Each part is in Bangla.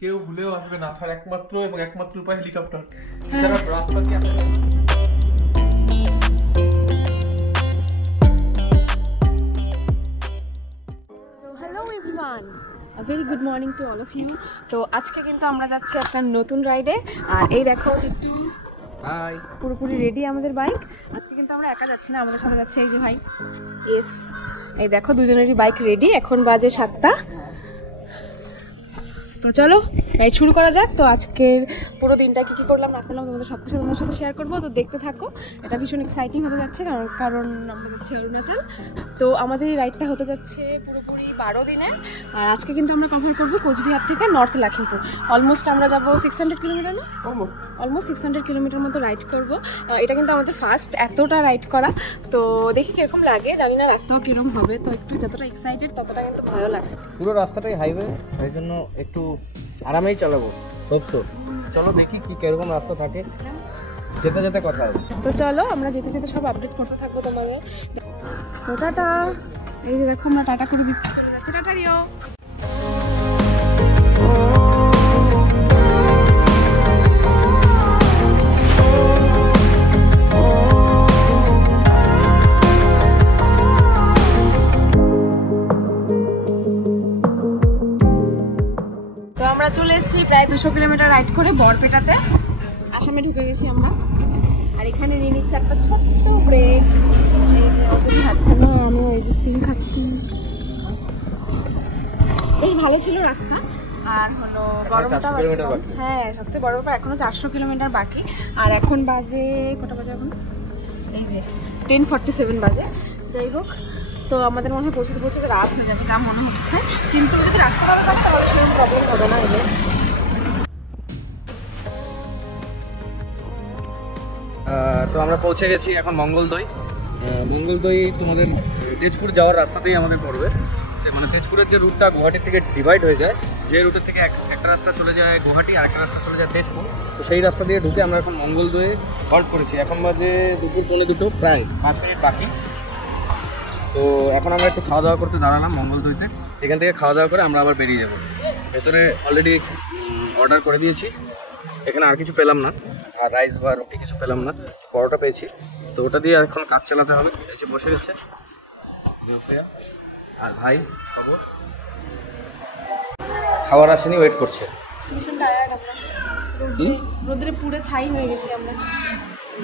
কেউ ভুলেও আসবে না, আসার একমাত্র এবং একমাত্র উপায় হেলিকপ্টার। এছাড়া রাস্তা কি hello everyone, very good morning to all of you. তো আজকে কিন্তু আমরা যাচ্ছি একটা নতুন রাইডে। আর এই দেখো একটু পুরোপুরি রেডি আমাদের বাইক। আজকে কিন্তু আমরা একা যাচ্ছি না, আমাদের সাথে যাচ্ছে এই যে ভাই এস। এই দেখো দুজনেরই বাইক রেডি। এখন বাজে 7টা। তো চলো রাইড শুরু করা যাক। তো আজকের পুরো দিনটা কী করলাম না করলাম তোমাদের সব কিছু তোমাদের সাথে শেয়ার করবো। তো দেখতে থাকো, এটা ভীষণ এক্সাইটিং হতে যাচ্ছে কারণ আমরা যাচ্ছি অরুণাচল। তো আমাদের এই রাইডটা হতে যাচ্ছে পুরোপুরি 12 দিনের। আর আজকে কিন্তু আমরা কভার করবো কোচবিহার থেকে নর্থ লখিমপুর। অলমোস্ট আমরা যাবো 600 কিলোমিটার, না অলমোস্ট 600 কিলোমিটার মতো রাইড করবো। এটা কিন্তু আমাদের ফার্স্ট এতটা রাইড করা। তো দেখি কীরকম লাগে, জানি না রাস্তাও কীরকম হবে। তো একটু যতটা এক্সাইটেড ততটা কিন্তু ভালো লাগছে। পুরো রাস্তাটাই হাইওয়ে, তাই জন্য একটু আরামেই চালাবো। চলো দেখি কি কিরকম রাস্তা থাকে, যেতে যেতে কথা হবে। তো চলো আমরা যেতে যেতে সব আপডেট করতে থাকবো তোমাদের। তো টাটা। এই যে দেখো আমরা টাটা করে দিচ্ছি, চলে যাচ্ছি। Tata Rio. আমরা চলে এসেছি প্রায় 200 কিলোমিটার রাইড করে বরপেটাতে। আসামে ঢুকে গেছি আমরা। আর এখানে নিয়ে নিচ্ছে একটা ছোট্ট ব্রেক। এই যে ওদের খাচ্ছে না, আমি ওই যে স্টিম খাচ্ছি। এই ভালো ছিল রাস্তা। আর হলো গরমটা বাজে, হ্যাঁ সবথেকে বড় ব্যাপার এখনো 400 কিলোমিটার বাকি। আর এখন বাজে কটা বাজে এখন? এই যে 10:47 বাজে। যাই হোক, তো আমাদের মনে হয় পৌঁছতে রাত হয়ে যাবে যা মনে হচ্ছে। কিন্তু যদি রাস্তা ভালো থাকে তাহলে সেরকম প্রবলেম হবে না। তো আমরা পৌঁছে গেছি এখন মঙ্গলদৈ। তোমাদের তেজপুর যাওয়ার রাস্তাতেই আমাদের পড়বে। মানে তেজপুরের যে রুটটা গুয়াহাটির থেকে ডিভাইড হয়ে যায়, যে রুটের থেকে একটা রাস্তা চলে যায় গুয়াহাটি আর একটা রাস্তা চলে যায় তেজপুর, তো সেই রাস্তা দিয়ে ঢুকে আমরা এখন মঙ্গলদৈয়ে হল্ট করেছি। এখন বাজে দুপুর 1:45, প্রায় 5 মিনিট বাকি। তো এখন আমরা একটু খাওয়া দাওয়া করতে দাঁড়ালাম মঙ্গলদৈতে। এখান থেকে খাওয়া দাওয়া করে আমরা আবার বেরিয়ে যাব। ভেতরে অলরেডি অর্ডার করে দিয়েছি। এখানে আর কিছু পেলাম না, আর রাইস বা রুটি কিছু পেলাম না, পরোটা পেয়েছি। তো ওটা দিয়ে এখন কাজ চালাতে হবে। এসে বসে গেছে আর ভাই খাবার আসেনি, ওয়েট করছে। ভীষণ টায়ার্ড আমরা, রোদ্রে পুরো ছাই হয়ে গেছি আমরা।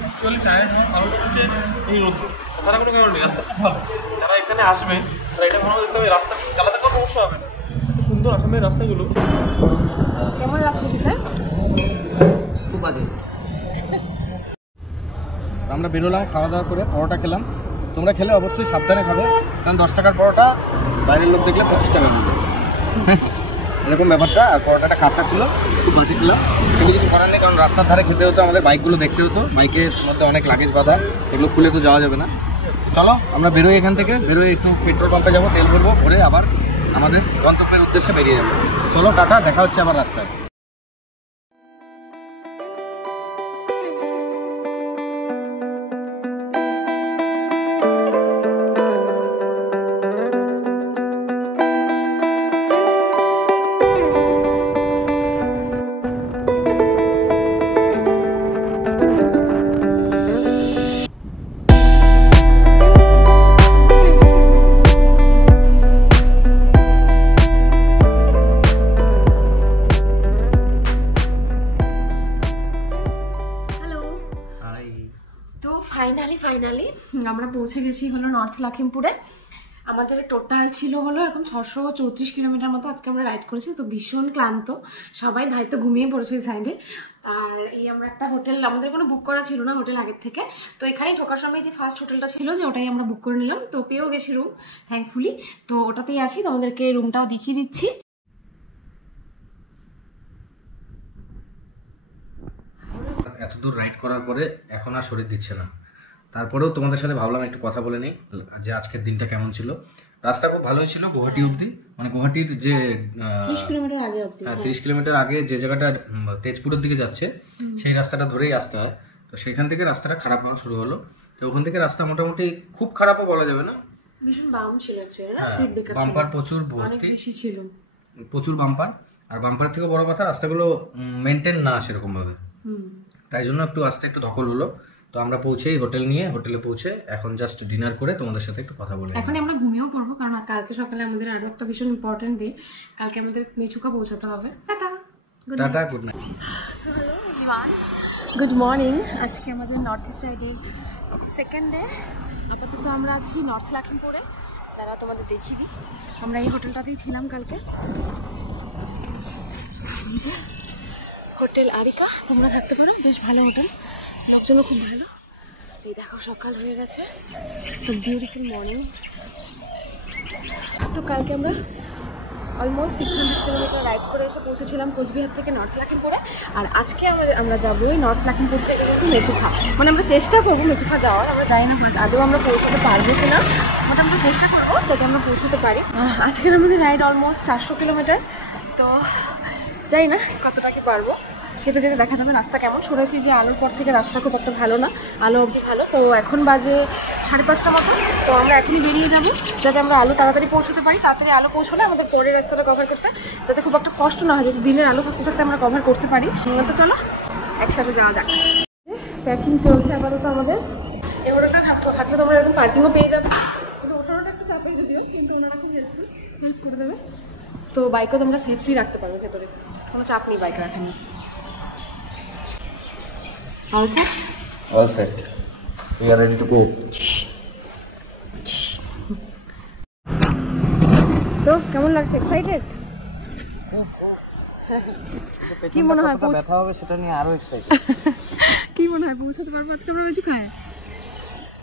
অ্যাকচুয়ালি টায়ার্ড হওয়ার কারণটা হচ্ছে এই রোদ্র, তাছাড়া কোনো কারণ নেই। রাস্তা খুব ভালো, যারা এখানে আসবে তারা এটা ভালো দেখতে হবে। রাস্তা চালাতে কোনো সমস্যা হবে না। সুন্দর আসামের রাস্তাগুলো। কেমন লাগছে সেটা? খুব বাজে। আমরা বেরোলাম খাওয়া দাওয়া করে, পরোটা খেলাম। তোমরা খেলে অবশ্যই সাবধানে খাবে, কারণ 10 টাকার পরোটা বাইরের লোক দেখলে 25 টাকা নিয়ে যাবে এরকম ব্যাপারটা। আর পরোটাটা কাঁচা ছিল, খুব বাজে খেলাম। কিন্তু কিছু করার নেই, কারণ রাস্তার ধারে খেতে হতো, আমাদের বাইকগুলো দেখতে হতো। বাইকের মধ্যে অনেক লাগেজ বাঁধা, এগুলো খুলে তো যাওয়া যাবে না। চলো আমরা বেরোই, এখান থেকে বেরোই একটু পেট্রোল পাম্পে যাবো, তেল ভরবো, ভরে আবার আমাদের গন্তব্যের উদ্দেশ্যে বেরিয়ে যাবো। চলো টাটা, দেখা হচ্ছে আবার রাস্তায়। ফাইনালি আমরা পৌঁছে গেছি হলো নর্থ লখিমপুরে। আমাদের টোটাল ছিল হলো এখন 634 কিলোমিটার মতো আজকে আমরা রাইড করেছি। তো ভীষণ ক্লান্ত সবাই, ভাই তো ঘুমিয়ে পড়েছে এই সাইডে। আর এই আমরা একটা হোটেল, আমাদের কোনো বুক করা ছিল না হোটেল আগের থেকে। তো এখানেই ঢোকার সময় যে ফার্স্ট হোটেলটা ছিল যে ওটাই আমরা বুক করে নিলাম। তো পেয়েও গেছি রুম থ্যাঙ্কফুলি। তো ওটাতেই আছি, তোমাদেরকে রুমটাও দেখিয়ে দিচ্ছি। এত দূর রাইড করার পরে এখন আর শরীর দিচ্ছে না, তারপরেও তোমাদের সাথে ভাবলাম একটু কথা বলে নিই যে আজকের দিনটা কেমন ছিল। রাস্তা খুব ভালোই ছিল গুয়াহাটি অবধি, মানে গুয়াহাটির যে 30 কিলোমিটার আগে অবধি, 30 কিলোমিটার আগে যে জায়গাটা তেজপুরের দিকে যাচ্ছে সেই রাস্তাটা ধরেই আসতে হয়। তো সেখান থেকে রাস্তাটা খারাপ হওয়া শুরু হলো। তো ওখান থেকে রাস্তা মোটামুটি খুব খারাপও বলা যাবে না, ভীষণ বাম ছিল, বাম্পার প্রচুর ভর্তি, বেশি ছিল, প্রচুর বাম্পার। আর বাম্পারের থেকে বড় কথা রাস্তাগুলো মেনটেন না সেরকমভাবে, তাই জন্য একটু ধকল হলো। তো আমরা পৌঁছেই হোটেলে পৌঁছে এখন জাস্ট ডিনার করে তোমাদের সাথে একটু কথা বলে এখন আমরা ঘুমিয়েও পড়বো, কারণ কালকে সকালে আমাদের আরো একটা ভীষণ ইম্পর্টেন্ট দিন। কালকে আমাদের মেচুকা পৌঁছাতে হবে। Tata, good night. So hello everyone, good morning. আজকে আমাদের নর্থ ইস্ট রাইডের সেকেন্ড ডে। আপাতত আমরা আছি নর্থ লখিমপুরে। তারা তোমাদের দেখিয়ে দিই, আমরা এই হোটেলটাতেই ছিলাম কালকে। হোটেল আরিকা, তোমরা থাকতে পারো, বেশ ভালো হোটেল, লোকজনও খুব ভালো। এই দেখো সকাল হয়ে গেছে, খুব বিউটিফুল মর্নিং। তো কালকে আমরা অলমোস্ট 600 কিলোমিটার রাইড করে এসে পৌঁছেছিলাম কোচবিহার থেকে নর্থ লখিমপুরে। আর আজকে আমরা যাবো নর্থ লখিমপুর থেকে কিন্তু মেচুকা, মানে আমরা চেষ্টা করবো মেচুকা যাওয়ার। আমরা জানি না আদৌ আমরা পৌঁছতে পারবো কিনা, মোটামুটি চেষ্টা করবো যাতে আমরা পৌঁছতে পারি। আজকের আমাদের রাইড অলমোস্ট 400 কিলোমিটার। তো জানি না কতটা কি পারবো, যেতে যেতে দেখা যাবে রাস্তা কেমন। শুনেছি যে আলোর পর থেকে রাস্তা খুব একটা ভালো না, আলো অবধি ভালো। তো এখন বাজে 5:30 মতো। তো আমরা এখনই বেরিয়ে যাব যাতে আমরা আলো তাড়াতাড়ি পৌঁছতে পারি। তাড়াতাড়ি আলো পৌঁছলে আমাদের পরের রাস্তাটা কভার করতে যাতে খুব একটা কষ্ট না হয়, যাতে দিনের আলো থাকতে থাকতে আমরা কভার করতে পারি। তো চলো একসাথে যাওয়া যাক। প্যাকিং চলছে আপাতত আমাদের। এই হোটেলটা থাকলে তোমরা এরকম পার্কিংও পেয়ে যাবে, কিন্তু ওঠানোটা একটু চাপের যদিও, কিন্তু ওনারা খুব হেল্প করে দেবে। তো বাইকও তোমরা সেফলি রাখতে পারবে ভেতরে, কোনো চাপ নেই বাইক রাখা নিয়ে। All set? All set. We are ready to go. তো কেমন লাগছে? এক্সাইটেড? কি মনে হয় ব্যথা হবে সেটা নিয়ে আরো এক্সাইটেড। কি মনে হয় পৌঁছাতে পারবো আজকে আমরা মেচু খায়?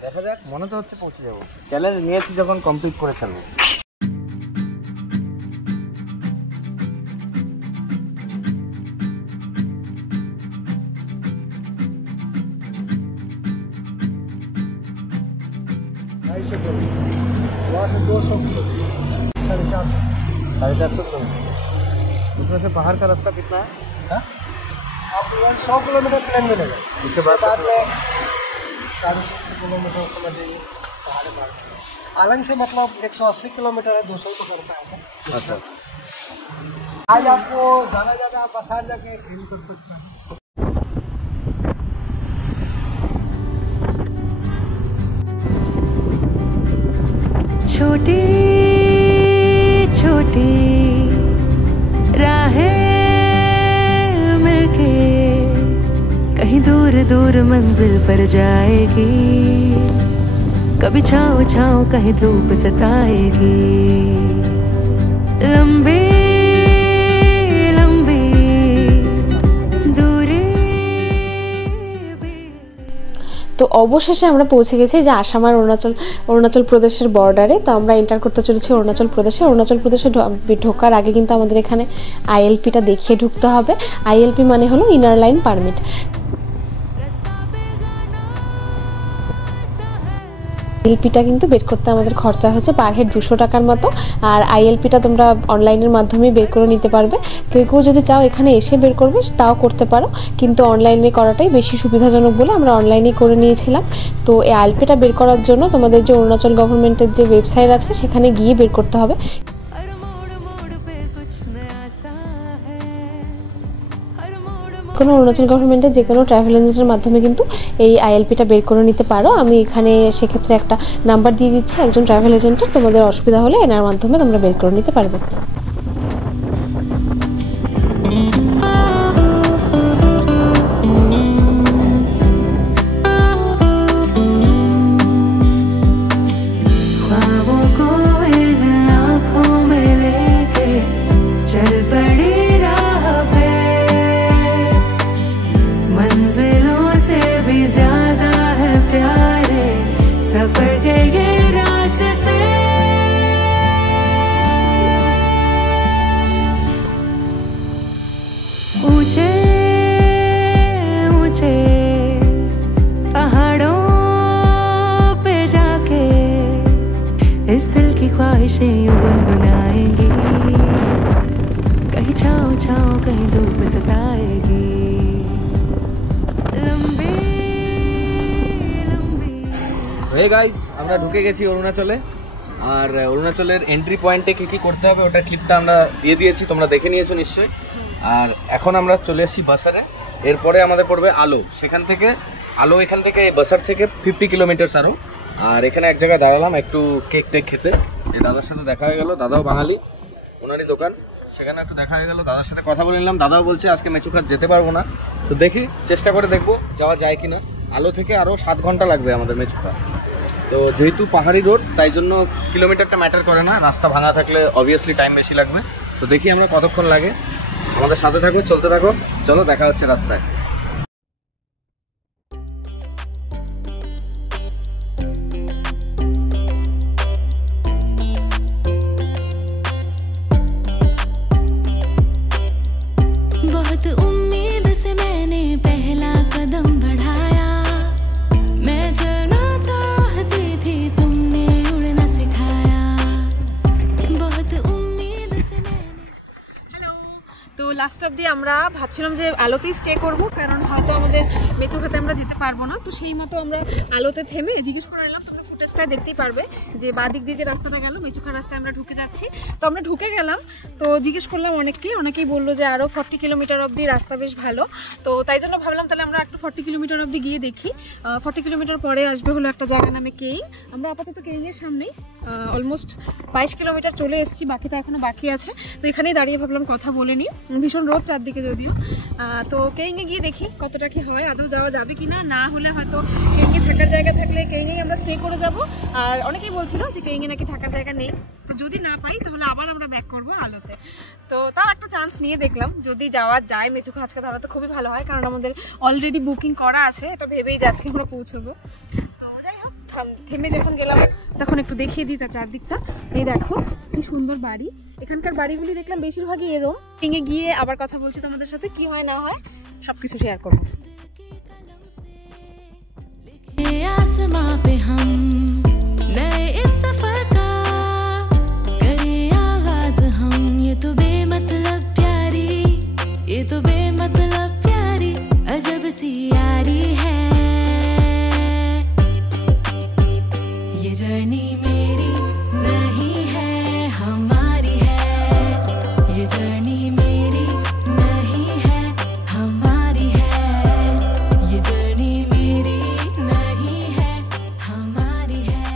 দেখা যাক, মনে তো হচ্ছে পৌঁছে যাবো। চ্যালেঞ্জ নিয়েছি যখন কমপ্লিট করে ছাড়বো। वहाँ से 200 किलोमीटर, 450 किलोमीटर। उसमें से बाहर का रास्ता कितना है? आप 100 किलोमीटर प्लेन मिलेगा। उसके बाद में 400 किलोमीटर समझिए पहाड़ी मार्ग। आलंग से मतलब 180 किलोमीटर है, 200 तो करता है। अच्छा, आज आपको ज़्यादा आप बाहर जाके हिल कर सकते हैं। छोटी छोटी राहें मिलके कहीं दूर दूर मंजिल पर जाएगी। कभी छाँव छाँव कहीं धूप सताएगी। लंबी लंबी दूरी। তো অবশেষে আমরা পৌঁছে গেছি যে আসাম আর অরুণাচল প্রদেশের বর্ডারে। তো আমরা এন্টার করতে চলেছি অরুণাচল প্রদেশে ঢোকার আগে কিন্তু আমাদের এখানে আইএলপিটা দেখিয়ে ঢুকতে হবে। আইএলপি মানে হলো ইনার লাইন পারমিট। আইএলপিটা কিন্তু বের করতে আমাদের খরচা হচ্ছে পার হেড 200 টাকার মতো। আর আইএলপিটা তোমরা অনলাইনের মাধ্যমে বের করে নিতে পারবে। কেউ যদি চাও এখানে এসে বের করবে তাও করতে পারো, কিন্তু অনলাইনে করাটাই বেশি সুবিধাজনক বলে আমরা অনলাইনেই করে নিয়েছিলাম। তো এই আইএলপিটা বের করার জন্য তোমাদের যে অরুণাচল গভর্নমেন্টের যে ওয়েবসাইট আছে সেখানে গিয়ে বের করতে হবে। কোনো অরুণাচল গভর্নমেন্টের যে কোনো ট্রাভেল এজেন্টের মাধ্যমে কিন্তু এই আইএলপিটা বের করে নিতে পারো। আমি এখানে সেক্ষেত্রে একটা নাম্বার দিয়ে দিচ্ছি একজন ট্রাভেল এজেন্টের, তোমাদের অসুবিধা হলে এনার মাধ্যমে তোমরা বের করে নিতে পারবে। इस दिल की ख्वाहिशें यूं गुनगुनाएंगी। कहीं छाँव छाँव कहीं धूप सताएगी। लंबी लंबी। হে গাইস, আমরা ঢুকে গেছি অরুণাচলে। আর অরুণাচলের এন্ট্রি পয়েন্টে কী কী করতে হবে ওটা ক্লিপটা আমরা দিয়ে দিয়েছি, তোমরা দেখে নিয়েছো নিশ্চয়ই। আর এখন আমরা চলে এসেছি বাসারে, এরপরে আমাদের পড়বে আলো। সেখান থেকে আলো এখান থেকে বাসার থেকে 50 কিলোমিটার আরও। আর এখানে এক জায়গায় দাঁড়ালাম একটু কেক টেক খেতে, এই দাদার সাথে দেখা হয়ে গেল, দাদাও বাঙালি, ওনারই দোকান, সেখানে একটু দেখা হয়ে গেল, দাদার সাথে কথা বলে নিলাম। দাদাও বলছে আজকে মেচুঘাট যেতে পারবো না, তো দেখি চেষ্টা করে দেখবো যাওয়া যায় কি না। আলো থেকে আরও 7 ঘন্টা লাগবে আমাদের মেচুঘাট। তো যেহেতু পাহাড়ি রোড তাই জন্য কিলোমিটারটা ম্যাটার করে না, রাস্তা ভাঙা থাকলে অবভিয়াসলি টাইম বেশি লাগবে। তো দেখি আমরা কতক্ষণ লাগে, আমাদের সাথে থাকো, চলতে থাকো, চলো দেখা হচ্ছে রাস্তায়। बहुत उम्मीद से मैंने पहला कदम बढ़ाया, मैं चलना चाहती थी तुमने उड़ना सिखाया, बहुत उम्मीद से मैंने। হ্যালো, তো লাস্ট অবধি আমরা ভাবছিলাম যে আলোতেই স্টে করব, কারণ হয়তো আমাদের মেচুঘাটে আমরা যেতে পারবো না। তো সেই মতো আমরা আলোতে থেমে জিজ্ঞেস করে নিলাম, তোমরা ফুটেজটায় দেখতেই পারবে যে বাদিক দিয়ে যে রাস্তাটা গেল মেচুঘাট রাস্তায় আমরা ঢুকে যাচ্ছি। তো আমরা ঢুকে গেলাম, তো জিজ্ঞেস করলাম অনেকেই বললো যে আরও 40 কিলোমিটার অবধি রাস্তা বেশ ভালো। তো তাই জন্য ভাবলাম তাহলে আমরা একটু 40 কিলোমিটার অবধি গিয়ে দেখি। 40 কিলোমিটার পরে আসবে হলো একটা জায়গা নামে কেইং। আমরা আপাতত কেইংয়ের সামনেই অলমোস্ট 22 কিলোমিটার চলে এসেছি, বাকিটা এখনও বাকি আছে। তো এখানেই দাঁড়িয়ে ভাবলাম কথা বলে নিই, ভীষণ রোদ চারদিকে যদিও। তো কেইংয়ে গিয়ে দেখি কতটা কি হয়, আদৌ যাওয়া যাবে কি না, না হলে হয়তো কেইংয়ে থাকার জায়গা থাকলে কেইংয়েই আমরা স্টে করে যাব। আর অনেকেই বলছিল যে কেইংয়ে নাকি থাকার জায়গা নেই, তো যদি না পাই তাহলে আবার আমরা ব্যাক করবো আলোতে। তো তাও একটা চান্স নিয়ে দেখলাম, যদি যাওয়া যায় মেচুঘাট আজকে তাহলে তো খুবই ভালো হয়, কারণ আমাদের অলরেডি বুকিং করা আছে, এটা ভেবেই যে আজকে আমরা পৌঁছবো। তো যাই হোক, থেমে যখন গেলাম তখন একটু দেখিয়ে দিই তার চারদিকটা। এই দেখো কি সুন্দর বাড়ি, এখানকার বাড়িগুলি দেখলাম বেশিরভাগই এরম। কেইংয়ে গিয়ে আবার কথা বলছি তোমাদের সাথে, কি হয় না হয় সবকিছু শেয়ার করবো। आसमां पे हम नए इस सफर का करें आगाज हम, ये तो बेमतलब प्यारी, ये तो बेमतलब प्यारी अजब सी यारी है, ये जर्नी मेरी नहीं है हमारी है, ये जर्नी मेरी नहीं है हमारी है, ये जर्नी मेरी नहीं है हमारी है,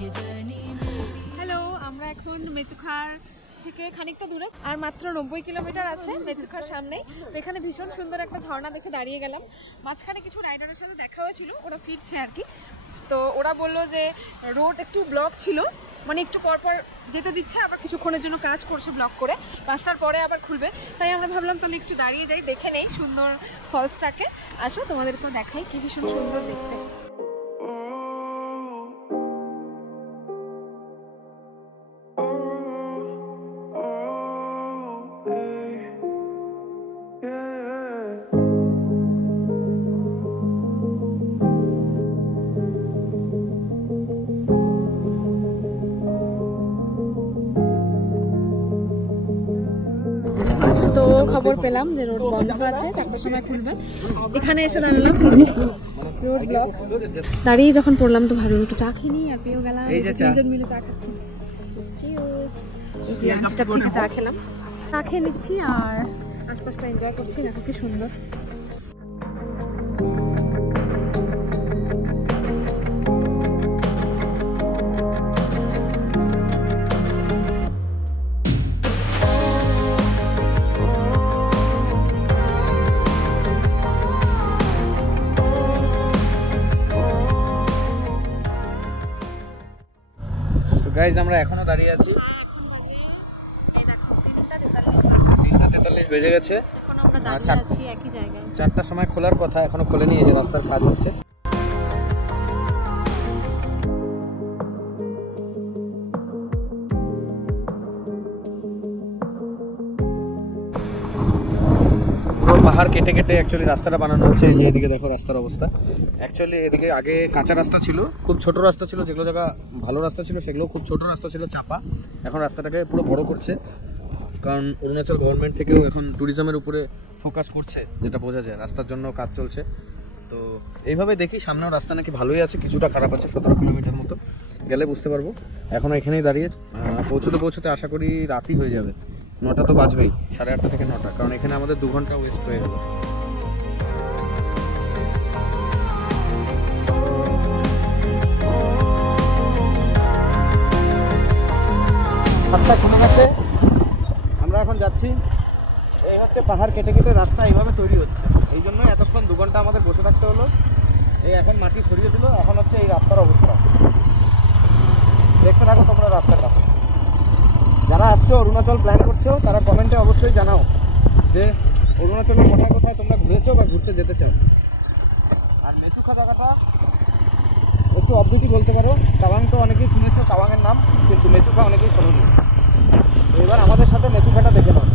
ये जर्नी मेरी। হ্যালো, আমরা এখন মেচুঘাট থেকে খানিকটা দূরে, আর মাত্র 90 কিলোমিটার আছে মেচুঘাট সামনেই। তো এখানে ভীষণ সুন্দর একটা ঝর্ণা দেখে দাঁড়িয়ে গেলাম। মাঝখানে কিছু রাইডারের সাথে দেখা হয়েছিল, ওরা ফিরছে আর কি। তো ওরা বললো যে রোড একটু ব্লক ছিল, মানে একটু পরপর যেতে দিচ্ছে, আবার কিছুক্ষণের জন্য কাজ করছে ব্লক করে, 5টার পরে আবার খুলবে। তাই আমরা ভাবলাম তাহলে একটু দাঁড়িয়ে যাই, দেখে নেই সুন্দর ফলসটাকে। আসো তোমাদেরকেও দেখাই কি ভীষণ সুন্দর দেখতে। তো খবর পেলাম যে রোড বন্ধ আছে, 4টার সময় খুলবে। এখানে এসে দাঁড়ালাম, রোড ব্লক। দাঁড়িয়ে যখন পড়লাম তো ভালো, একটু চা খেয়ে নিই, আর পেয়েও গেলাম, তিনজন মিলে চা খাচ্ছি। এই যে আটটা থেকে চা খেলাম, চা খেয়ে নিচ্ছি আর আশপাশটা এনজয় করছি। দেখো কি সুন্দর। গাইজ আমরা এখনো দাঁড়িয়ে আছি, 3:43 বেজে গেছে, এখন আমরা দাঁড়িয়ে আছি একই জায়গায়। 4টার সময় খোলার কথা, এখনো খোলেনি, এই যে রাস্তার কাজ হচ্ছে। পুরো পাহাড় কেটে কেটে অ্যাকচুয়ালি রাস্তাটা বানানো হচ্ছে। এদিকে দেখো রাস্তার অবস্থা। অ্যাকচুয়ালি এদিকে আগে কাঁচা রাস্তা ছিল, খুব ছোট রাস্তা ছিল, যেগুলো জায়গা ভালো রাস্তা ছিল সেগুলো খুব ছোট রাস্তা ছিল, চাপা। এখন রাস্তাটাকে পুরো বড় করছে, কারণ অরুণাচল গভর্নমেন্ট থেকেও এখন ট্যুরিজমের উপরে ফোকাস করছে, যেটা বোঝা যায়। রাস্তার জন্য কাজ চলছে। তো এইভাবে দেখি, সামনেও রাস্তা নাকি ভালোই আছে, কিছুটা খারাপ আছে, 17 কিলোমিটার মতো। গেলে বুঝতে পারবো। এখনও এখানেই দাঁড়িয়ে পৌঁছতে আশা করি রাতই হয়ে যাবে, 9টা তো বাজবেই, 8:30 থেকে 9টা, কারণ এখানে আমাদের 2 ঘন্টা ওয়েস্ট হয়ে গেল। রাস্তা খুলে গেছে, আমরা এখন যাচ্ছি। এই হচ্ছে পাহাড় কেটে কেটে রাস্তা এইভাবে তৈরি হচ্ছে, এই জন্যই এতক্ষণ 2 ঘন্টা আমাদের বসে থাকতে হলো। এই এখন মাটি সরিয়ে দিল, এখন হচ্ছে এই রাস্তার অবস্থা। দেখতে থাকো তোমরা রাস্তাটা। যারা আসছো অরুণাচল প্ল্যান করছো তারা কমেন্টে অবশ্যই জানাও যে অরুণাচলের কোথায় কোথায় তোমরা ঘুরেছো বা ঘুরতে যেতে চাও। আর মেচুকা জায়গাটা একটু অদ্ভুতই বলতে পারো। তাওয়াং তো অনেকেই শুনেছো তাওয়াংয়ের নাম, কিন্তু মেচুকা অনেকেই শোনেনি। তো এবার আমাদের সাথে মেচুকাটা দেখে নাও।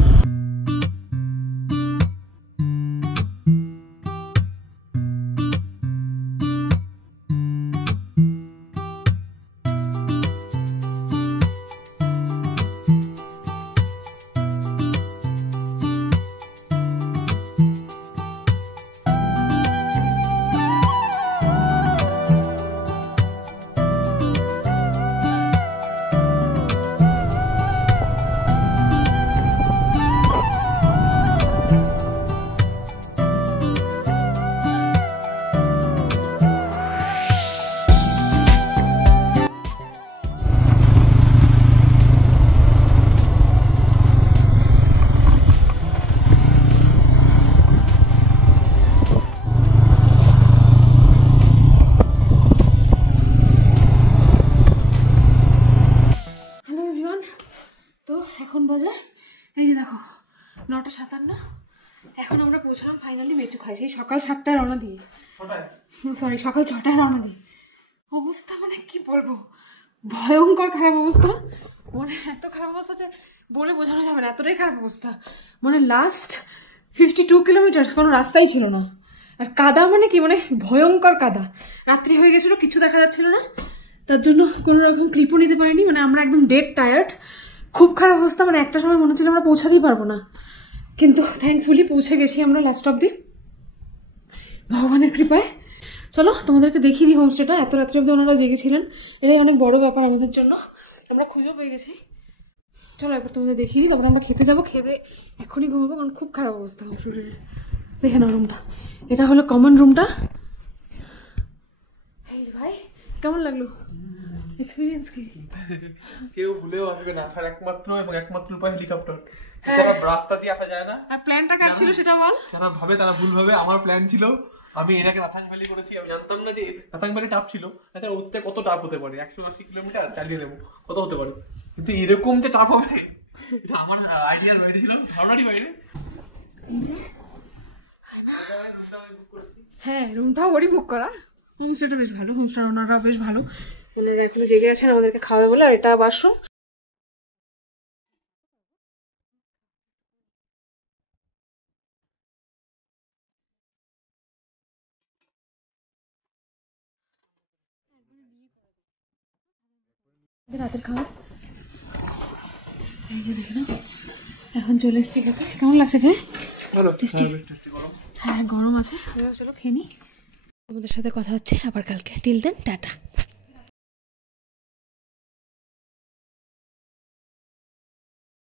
এখন বাজে এই যে দেখো 9:57। এখন আমরা পৌঁছলাম ফাইনালি মেচুকায়, সেই সকাল 7টায় রওনা দিয়ে, সরি সকাল 6টায় রওনা দিয়ে। অবস্থা মানে কি বলবো, ভয়ঙ্কর খারাপ অবস্থা, মানে এত খারাপ অবস্থা যে বলে বোঝানো যাবে না, এতটাই খারাপ অবস্থা। মানে লাস্ট 52 কিলোমিটার কোনো রাস্তাই ছিল না, আর কাদা মানে কি, মানে ভয়ঙ্কর কাদা। রাত্রি হয়ে গেছিলো, কিছু দেখা যাচ্ছিল না, তার জন্য কোনো রকম ক্লিপও নিতে পারিনি। মানে আমরা একদম ডেড টায়ার্ড, খুব খারাপ অবস্থা। মানে একটা সময় মনে হচ্ছিল আমরা পৌঁছাতেই পারবো না, কিন্তু থ্যাঙ্কফুলি পৌঁছে গেছি আমরা লাস্ট অব্দি ভগবানের কৃপায়। চলো তোমাদেরকে দেখিয়ে দিই হোমস্টেটা। এত রাত্রে অব্দি ওনারা জেগেছিলেন, এটাই অনেক বড় ব্যাপার আমাদের জন্য। আমরা খুঁজেও পেয়ে গেছি। চলো একবার তোমাদের দেখিয়ে দিই, তারপর আমরা খেতে যাবো। খেতে এখনই ঘুমাবো, কারণ খুব খারাপ অবস্থা আমার শরীরে। দেখে নাও রুমটা, এটা হলো কমন রুমটা। এই ভাই কেমন লাগলো এক্সপিরিয়েন্স? কি কেউ ভুলেও আসবে না, আর একমাত্র উপায় হেলিকপ্টার। যারা রাস্তা দিয়ে আসা যায় না, আর প্ল্যানটা কার ছিল সেটা বল। যারা ভাবে তারা ভুল ভাবে। আমার প্ল্যান ছিল, আমি এর আগে রাতাং ভ্যালি করেছি, আমি জানতাম না যে রাতাং ভ্যালি টাপ ছিল। আচ্ছা ওতে কত টাপ হতে পারে, 180 কিলোমিটার চালিয়ে নেবো, কত হতে পারে, কিন্তু এরকম যে টাপ হবে এটা আমার আইডিয়ার বাইরে ছিল, ধারণারই বাইরে। হ্যাঁ রুমটাও ওরই বুক করা। হোমস্টেটা বেশ ভালো, হোমস্টের ওনাররা বেশ ভালো, ওনারা এখনো জেগে আছেন আমাদেরকে খাওয়াবে বলে। আর এটা বাথরুম। রাতের খাবার এই যে দেখে না, এখন চলে এসছি খেতে। কেমন লাগছে খেয়ে? ভালো, টেস্টি। হ্যাঁ গরম আছে, চলো খেয়ে নিই। আমাদের সাথে কথা হচ্ছে আবার কালকে। Till then tata.